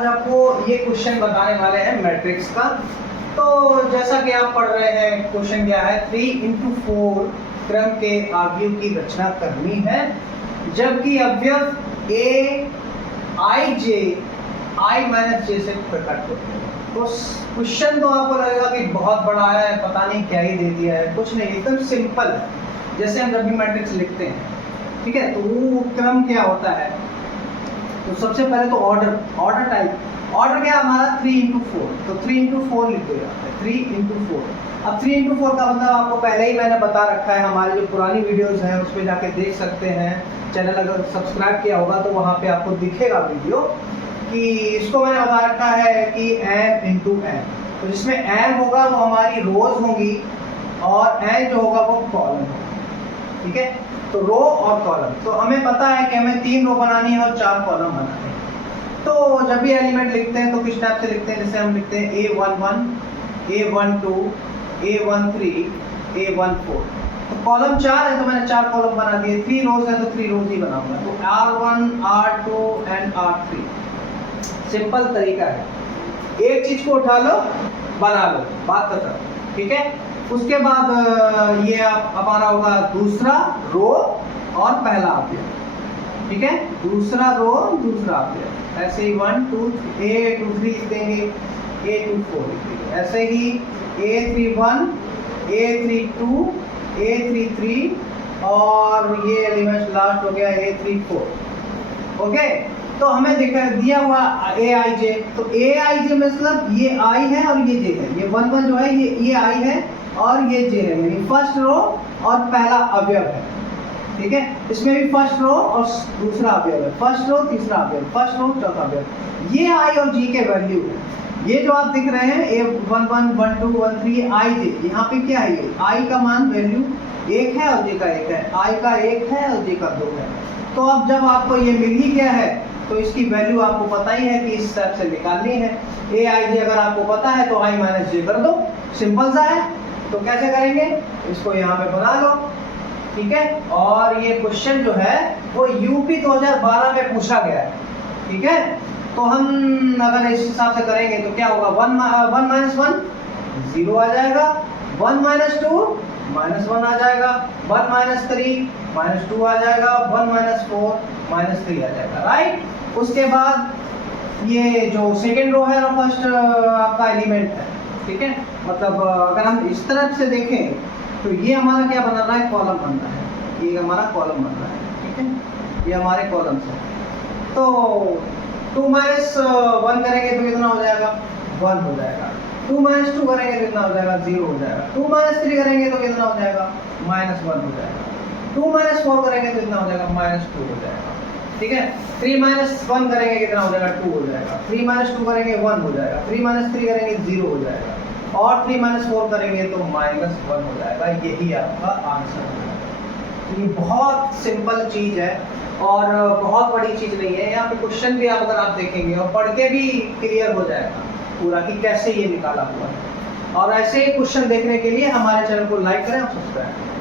आज आपको ये क्वेश्चन बताने वाले हैं मैट्रिक्स का। तो जैसा कि आप पढ़ रहे हैं, क्वेश्चन क्या है, 3 into 4 क्रम के अवयव की रचना करनी है, जबकि अवयव ए आई जे आई माइनस जे से प्रकट होते हैं। तो क्वेश्चन तो आपको लगेगा कि बहुत बड़ा है, पता नहीं क्या ही दे दिया है। कुछ नहीं, एकदम सिंपल है। जैसे हम जब भी मैट्रिक्स लिखते हैं, ठीक है, तो वो क्रम क्या होता है। तो सबसे पहले तो ऑर्डर टाइप, ऑर्डर क्या हमारा 3 into 4, तो 3 into 4 लिख देगा, 3 into 4। अब 3 into 4 का मतलब आपको पहले ही मैंने बता रखा है, हमारी जो पुरानी वीडियोस हैं उस पर जाके देख सकते हैं। चैनल अगर सब्सक्राइब किया होगा तो वहाँ पे आपको दिखेगा वीडियो कि इसको मैंने बता रखा है कि m into n। तो जिसमें m होगा वो हमारी रोज होंगी और n जो होगा वो कॉलम होगा, ठीक है। तो रो और कॉलम, तो हमें पता है कि हमें 3 रो बनानी है और 4 कॉलम बनाने हैं। तो जब भी एलिमेंट लिखते हैं तो किस टाइप से लिखते हैं, जैसे हम लिखते हैं a11, a12, a13, a14। तो कॉलम 4 है तो मैंने 4 कॉलम बना दिए, 3 रोज है तो 3 रोज ही बनाऊंगा। तो r1, r2 and r3। Simple तरीका है, एक चीज को उठा लो बना लो, बात खत्म, ठीक है। उसके बाद ये हमारा होगा दूसरा रो और पहला अवयव, ठीक है, दूसरा रो दूसरा अवयव। ऐसे ही 1 2 a23 लिख देंगे, a24 लिख देंगे, ऐसे ही a31, a32, a33 और ये एलिमेंट लास्ट हो गया a34। ओके, तो हमें दिया हुआ ए आई जे, तो ए आई जे मतलब ये आई है और ये जे है, ये 1 1 जो है ये आई है और ये जे है, यानी फर्स्ट रो और पहला अवयव है, ठीक है। इसमें भी फर्स्ट रो और दूसरा अवयव है, फर्स्ट रो तीसरा अवयव, फर्स्ट रो चौथा अवयव। ये आई और जी के वैल्यू है, ये जो आप दिख रहे हैं a11, 12, 13 आई जे, यहाँ पे क्या है, ये आई का मान वैल्यू 1 है और जे का 1 है, आई का 1 है और जे का 2 है। तो अब जब आपको ये मिल ही गया है तो इसकी वैल्यू आपको पता ही है कि इस टाइप से निकालनी है। ए आई जे अगर आपको पता है तो आई माइनस जे कर दो, सिंपल सा है। तो कैसे करेंगे, इसको यहाँ पे बना लो, ठीक है। और ये क्वेश्चन जो है वो यूपी 2012 में पूछा गया है, ठीक है। तो हम अगर इस हिसाब से करेंगे तो क्या होगा, 1 माइनस 1 0 आ जाएगा, 1 माइनस 2 -1 आ जाएगा, 1 माइनस 3 -2 आ जाएगा, 1 माइनस 4 -3 आ जाएगा, राइट। उसके बाद ये जो सेकेंड रो है और फर्स्ट आपका एलिमेंट है, ठीक है। मतलब अगर हम इस तरफ से देखें तो ये हमारा क्या बन रहा है, कॉलम बन रहा है, ये हमारा कॉलम बन रहा है, ठीक है, ये हमारे कॉलम्स हैं। तो 2 माइनस 1 करेंगे तो कितना हो जाएगा, 1 हो जाएगा। 2 माइनस 2 करेंगे तो कितना हो जाएगा, 0 हो जाएगा। 2 माइनस 3 करेंगे तो कितना हो जाएगा, -1 हो जाएगा। 2 माइनस 4 करेंगे तो कितना हो जाएगा, -2 हो जाएगा, ठीक है। 3 माइनस 1 करेंगे कितना हो जाएगा, 2 हो जाएगा। 3 माइनस 2 करेंगे 1 हो जाएगा। 3 माइनस 3 करेंगे 0 हो जाएगा और 3 माइनस 4 करेंगे तो -1 हो जाएगा। यही आपका आंसर है। तो ये बहुत सिंपल चीज है और बहुत बड़ी चीज नहीं है। यहाँ पे क्वेश्चन भी आप अगर आप देखेंगे और पढ़ के भी क्लियर हो जाएगा पूरा कि कैसे ये निकाला हुआ है। और ऐसे ही क्वेश्चन देखने के लिए हमारे चैनल को लाइक करें और सब्सक्राइब करें।